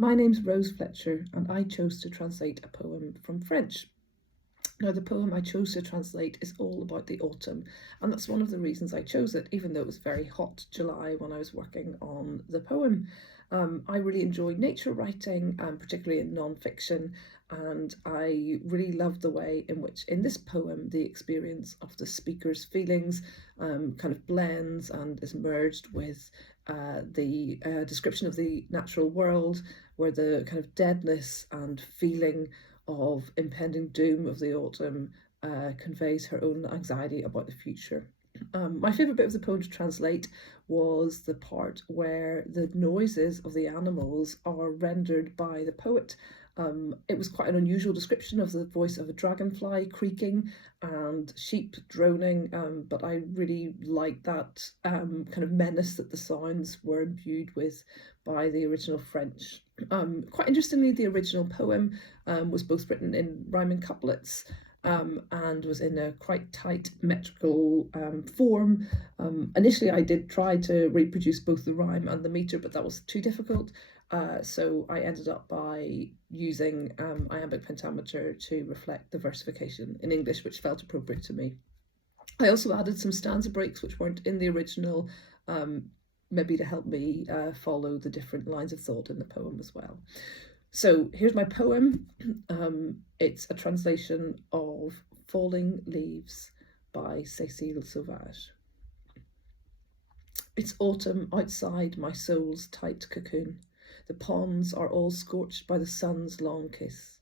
My name's Rose Fletcher, and I chose to translate a poem from French. Now, the poem I chose to translate is all about the autumn, and that's one of the reasons I chose it, even though it was very hot July when I was working on the poem. I really enjoy nature writing, particularly in non-fiction, and I really loved the way in which, in this poem, the experience of the speaker's feelings kind of blends and is merged with the description of the natural world, where the kind of deadness and feeling of impending doom of the autumn conveys her own anxiety about the future. My favourite bit of the poem to translate was the part where the noises of the animals are rendered by the poet. It was quite an unusual description of the voice of a dragonfly creaking and sheep droning, but I really liked that kind of menace that the sounds were imbued with by the original French. Quite interestingly, the original poem was both written in rhyming couplets and was in a quite tight metrical form. Initially, I did try to reproduce both the rhyme and the metre, but that was too difficult. So I ended up by using iambic pentameter to reflect the versification in English, which felt appropriate to me. I also added some stanza breaks which weren't in the original, maybe to help me follow the different lines of thought in the poem as well. So here's my poem. It's a translation of Falling Leaves by Cécile Sauvage. It's autumn outside my soul's tight cocoon. The ponds are all scorched by the sun's long kiss.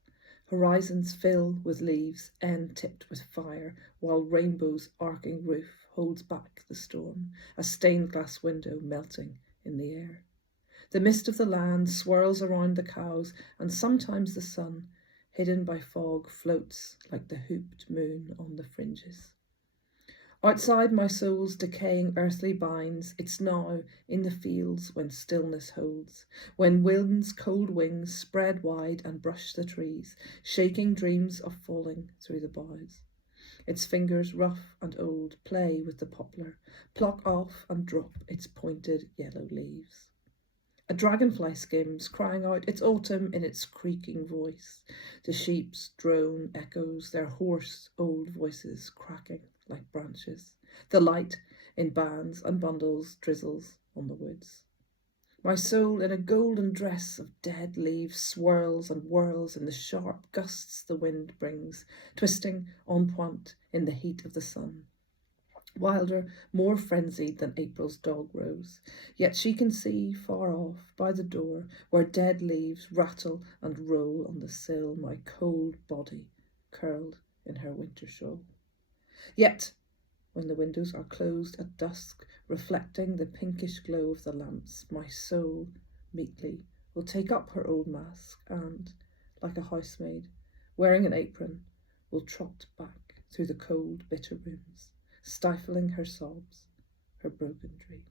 Horizons fill with leaves, end tipped with fire, while rainbow's arcing roof holds back the storm, a stained glass window melting in the air. The mist of the land swirls around the cows, and sometimes the sun, hidden by fog, floats like the hooped moon on the fringes. Outside my soul's decaying earthly binds, it's now in the fields when stillness holds, when wind's cold wings spread wide and brush the trees, shaking dreams of falling through the boughs. Its fingers, rough and old, play with the poplar, pluck off and drop its pointed yellow leaves. A dragonfly skims, crying out it's autumn in its creaking voice. The sheep's drone echoes, their hoarse old voices cracking like branches. The light, in bands and bundles, drizzles on the woods. My soul in a golden dress of dead leaves swirls and whirls in the sharp gusts the wind brings, twisting en pointe in the heat of the sun. Wilder, more frenzied than April's dog rose, yet she can see far off by the door where dead leaves rattle and roll on the sill my cold body curled in her winter shawl. Yet, when the windows are closed at dusk, reflecting the pinkish glow of the lamps, my soul, meekly, will take up her old mask and, like a housemaid, wearing an apron, will trot back through the cold, bitter rooms, stifling her sobs, her broken dreams.